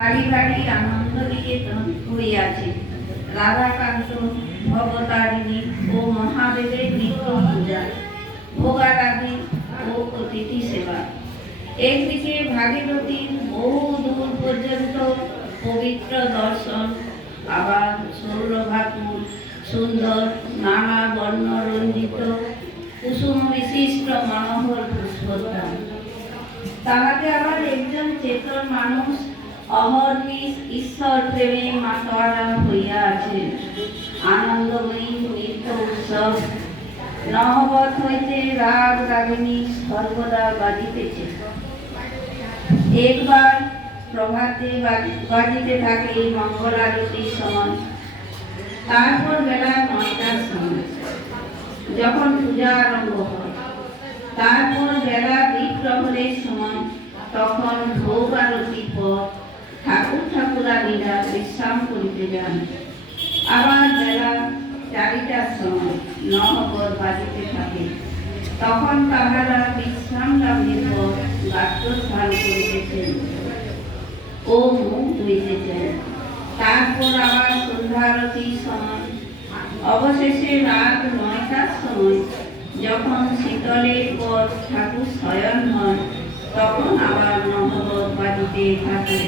বাড়ি বাড়ি আনন্দ নিকেতন হইয়াছে। রাধাকান্ত, ভবতারিণী ও মহাদেবের নিত্য পূজা, ভোগারাধি ও অতিথি সেবা। একদিকে ভাগীরথীর বহু দূর পর্যন্ত পবিত্র দর্শন, আবার সৌরভাকুল, সুন্দর, নানা বর্ণ রঞ্জিত, কুসুম বিশিষ্ট মনোহর পুষ্পোদ্যান তাহাতে আবার একজন চেতন মানুষ অহর্নিশ ঈশ্বর প্রেমে মাতোয়ারা হইয়া আছেন আনন্দময়ী নিত্য উৎসব। নহবত হইতে রাগ রাগিনী সর্বদা বাজিতেছে। একবার প্রভাতে বাজি- বাজিতে থাকে মঙ্গল আরতির সময়। তারপর বেলা নয়টার সময়, যখন পূজা আরম্ভ হয়। তারপর বেলা বিপ্রহরের সময়, তখন ভোগ আরতির পর ঠাকুরানীরা বিশ্রাম করিতে যান। আবার বেলা চারিটার সময় নহবর বাজিতে থাকে। তখন তাহারা বিশ্রাম পর গাত্রস্থান করিতেছেন। ও মুখ ধুইতেছেন। তারপর আবার সন্ধ্যা আরতির সময়, অবশেষে রাত নয়টার সময় যখন শীতলের পর ঠাকুর শয়ন হন তখন আবার নহবত বাজিতে থাকে।